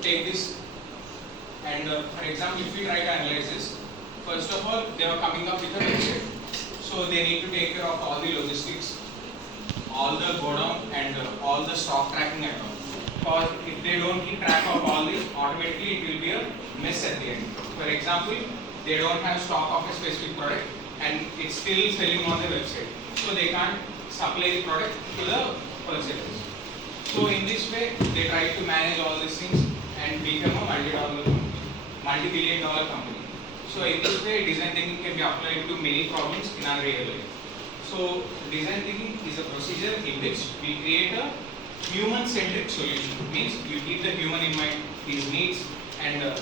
take this and for example, if we try to analyze this, first of all, they are coming up with a website. So they need to take care of all the logistics, all the go down and all the stock tracking and all. Because if they don't keep track of all this, automatically it will be a mess at the end. For example, they don't have stock of a specific product and it's still selling on the website. So they can't supply the product to the purchasers. So in this way, they try to manage all these things and become a multi-billion dollar company. So in this way, design thinking can be applied to many problems in our real life. So design thinking is a procedure in which we create a human-centric solution. Means you keep the human in mind, his needs, and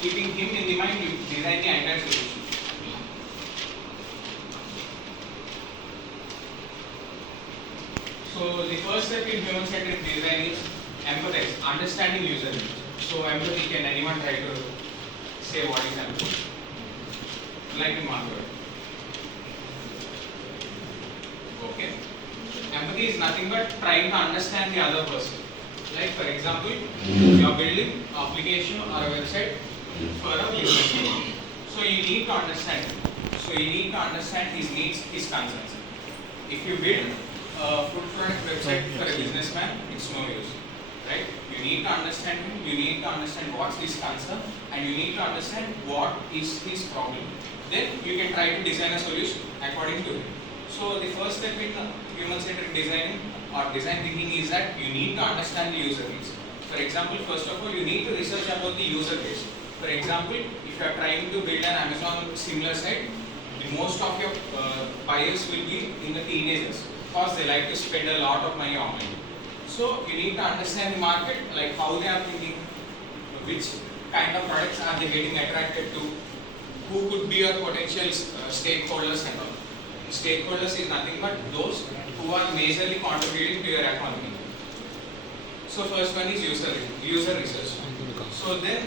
keeping him in the mind, you design the entire solution. So the first step in human-centric design is empathize, understanding user needs. So empathy, can anyone try to say what is empathy? Like in one word. Okay. Empathy is nothing but trying to understand the other person. Like for example, you are building an application or a website for a business. So you need to understand him. So you need to understand his needs, his concerns. If you build a food product website for a businessman, it's no use. Right? You need to understand him, you need to understand what's his concern, and you need to understand what is his problem. Then you can try to design a solution according to him. So the first step in human-centric design or design thinking is that you need to understand the user needs. For example, first of all, you need to research about the user base. For example, if you are trying to build an Amazon similar site, the most of your buyers will be in the teenagers because they like to spend a lot of money online. So you need to understand the market, like how they are thinking, which kind of products are they getting attracted to, who could be your potential stakeholders and all. Stakeholders is nothing but those who are majorly contributing to your economy. So first one is user research. So then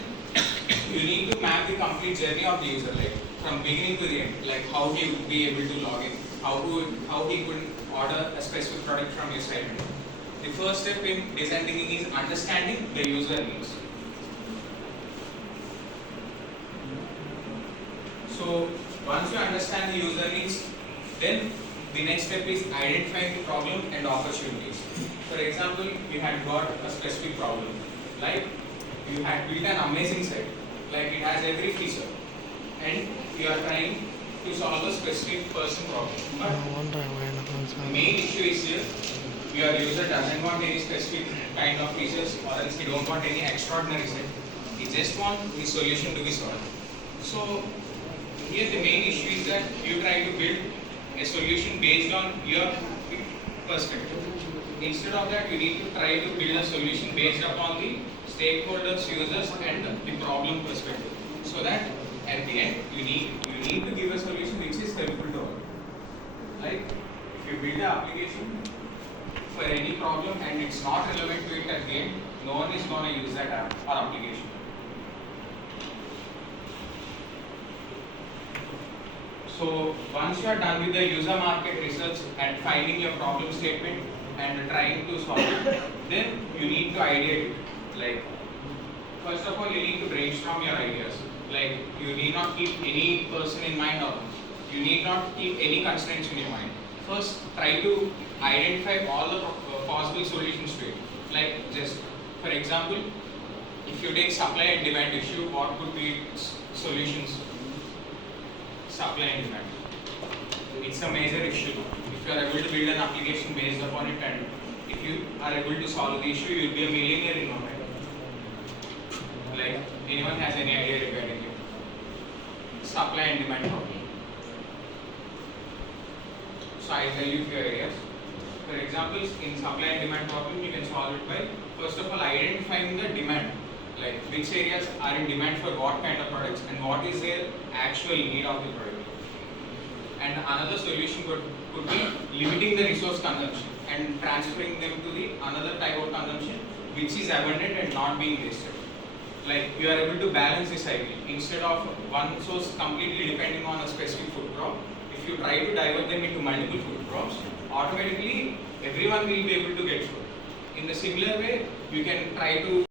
you need to map the complete journey of the user, like from beginning to the end, like how he would be able to log in, how he could order a specific product from your site. The first step in design thinking is understanding the user needs. So once you understand the user needs, then the next step is identifying the problem and opportunities. For example, you had got a specific problem, like you had built an amazing site, like it has every feature, and you are trying to solve a specific person problem. But the main issue is here, your user doesn't want any specific kind of features, or else he don't want any extraordinary set. He just wants the solution to be solved. So here the main issue is that you try to build a solution based on your perspective. Instead of that, you need to try to build a solution based upon the stakeholders, users, and the problem perspective. So that at the end, you need to give a solution which is helpful to all. Like if you build an application for any problem and it's not relevant to it at the end, no one is going to use that app or application. So once you are done with the user market research and finding your problem statement and trying to solve it, then you need to ideate it. Like first of all, you need to brainstorm your ideas. Like you need not keep any person in mind, or you need not keep any constraints in your mind. First, try to identify all the possible solutions to it. Like just for example, if you take supply and demand issue, what could be solutions? Supply and demand. It's a major issue. If you are able to build an application based upon it, and if you are able to solve the issue, you will be a millionaire in no time. Like anyone has any idea regarding it? Supply and demand problem. So I'll tell you few areas. For example, in supply and demand problem, you can solve it by first of all identifying the demand. Like which areas are in demand for what kind of products and what is their actual need of the product. And another solution could be limiting the resource consumption and transferring them to the another type of consumption which is abundant and not being wasted. Like you are able to balance the cycle. Instead of one source completely depending on a specific food crop, if you try to divert them into multiple food crops, automatically everyone will be able to get food. In the similar way, you can try to